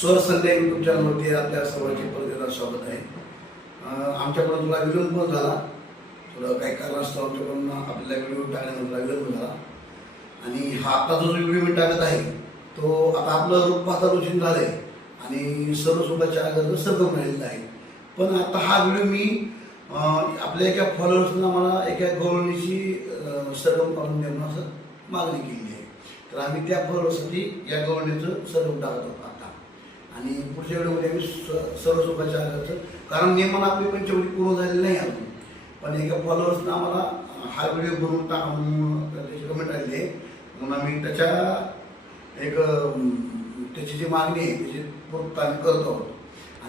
स्वसंध्या YouTube चॅनलवरती आपल्या सर्वांचे परत स्वागत आहे. आमच्याकडून तुला विलंब पण झाला. थोडं काही कारणास्तव आमच्याकडून आपल्याला व्हिडिओ टाकण्यामध्ये विलंब झाला. आणि हा आता जो व्हिडिओ मी टाकत आहे तो आता आपलं रूप पाहता झालं आहे आणि सर्वसुद्धाच्या सुखाच्या सर्व मिळालेलं आहे. पण आता हा व्हिडिओ मी आपल्या एका फॉलोअर्सना मला एका गवळणीची सर्व करून देऊन असं मागणी केली आहे. तर आम्ही त्या फॉलोअर्ससाठी या गवळणीचं सर्व टाकत होतो आता आणि पुढच्या व्हिडिओमध्ये उद्या स- सर्व सुखाच्या आगाचं कारण नियमन आपली पंचवटी पूर्ण झालेली नाही अजून. पण एका फॉलोअर्सनं आम्हाला हा व्हिडिओ बनवून टाका म्हणून त्याची कमेंट आलेली आहे. म्हणून आम्ही त्याच्या एक त्याची जी मागणी आहे त्याची पूर्तता आम्ही करतो आहोत.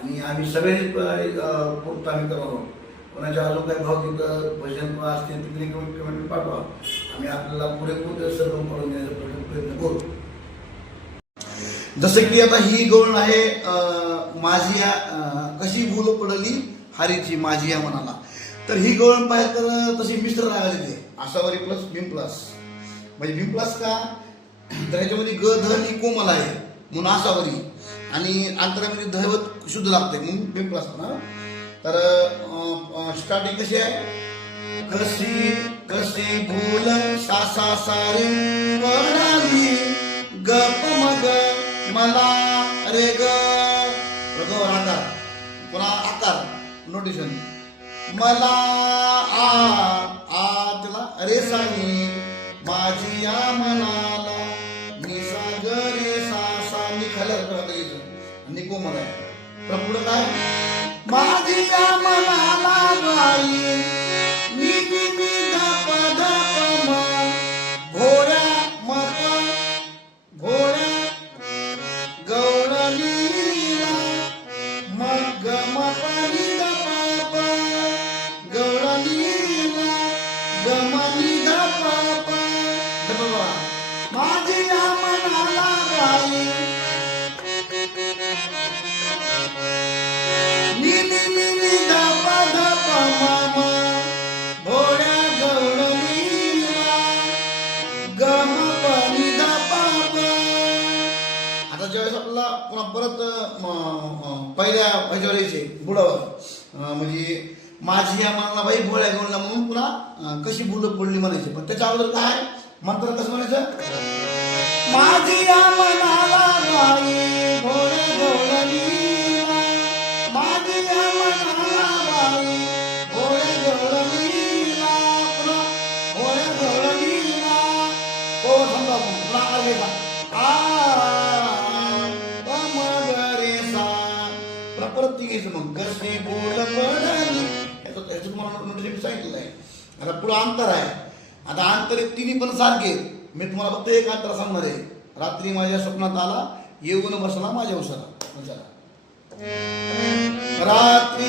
आणि आम्ही सगळे अं, पूर्तता आम्ही करत आहोत. कोणाच्या अजून काही तिथं भजन असतील तिकडे कमेंट कमेंट पाठवा. आम्ही आपल्याला पुरेपूर ते सर्व करून देण्याचा प्रयत्न प्रयत्न करू. जसं की आता ही गवळण आहे माझी या कशी भूल पडली? हारीची माझी या मनाला. तर ही गवळण पाहिजे तर तशी मिश्र रागाली ते आशावरी प्लस भीम प्लस म्हणजे भीम प्लस का? तर ह्याच्यामध्ये ग ध ही कोमल आहे. म्हणून आशावरी आणि अंतरामध्ये धवत शुद्ध लागते म्हणून भीम प्लस ना तर स्टार्टिंग कशी आहे? कशी कशी भूल सासा सारे पडाली गप मला रे ग. आकार. पुन्हा आकार. नोटेशन मला आ पुन्हा परत पहिल्या ह्याच्यावर बुडावर. म्हणजे माझी या मनाला बाई भोळ्या घेऊन म्हणून पुन्हा कशी बुलं पडली म्हणायची. पण त्याच्या अगोदर काय? मंत्र कसं म्हणायचं? माझी या मनाला बाई भोळ्या माझी या मनाला बाई भोळ्या भोळ्या हो समजा पुन्हा आ पुन्हा परत मग कशी बोल याचं याचं तुम्हाला नोटिफिकेशन सांगितलं आहे आता पुढं अंतर आहे. आता अंतर आहे तिन्ही पण सारखे. मी तुम्हाला फक्त एक अंतर सांगणार आहे. रात्री माझ्या स्वप्नात आला येऊन बसला माझ्या उसाला उसाला म्हणजे रात्री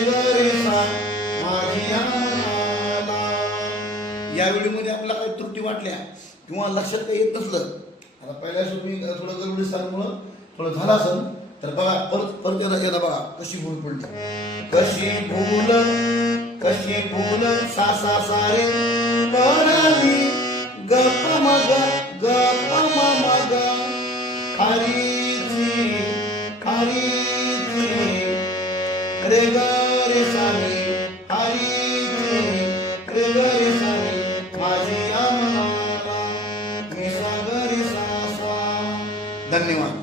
या मनाला व्हिडिओमध्ये आपल्याला काही त्रुटी वाटल्या किंवा लक्षात काही येत नसलं. आता पहिल्या मी थोडं गरबडी सांगमुळं थोडं झालं असेल तर बघा परत परत येता येता बघा कशी भूल पडली. कशी भूल कशी भूल सा सा सारे पडली गप मग गप मग खारी खारी रे गा धन्यवाद.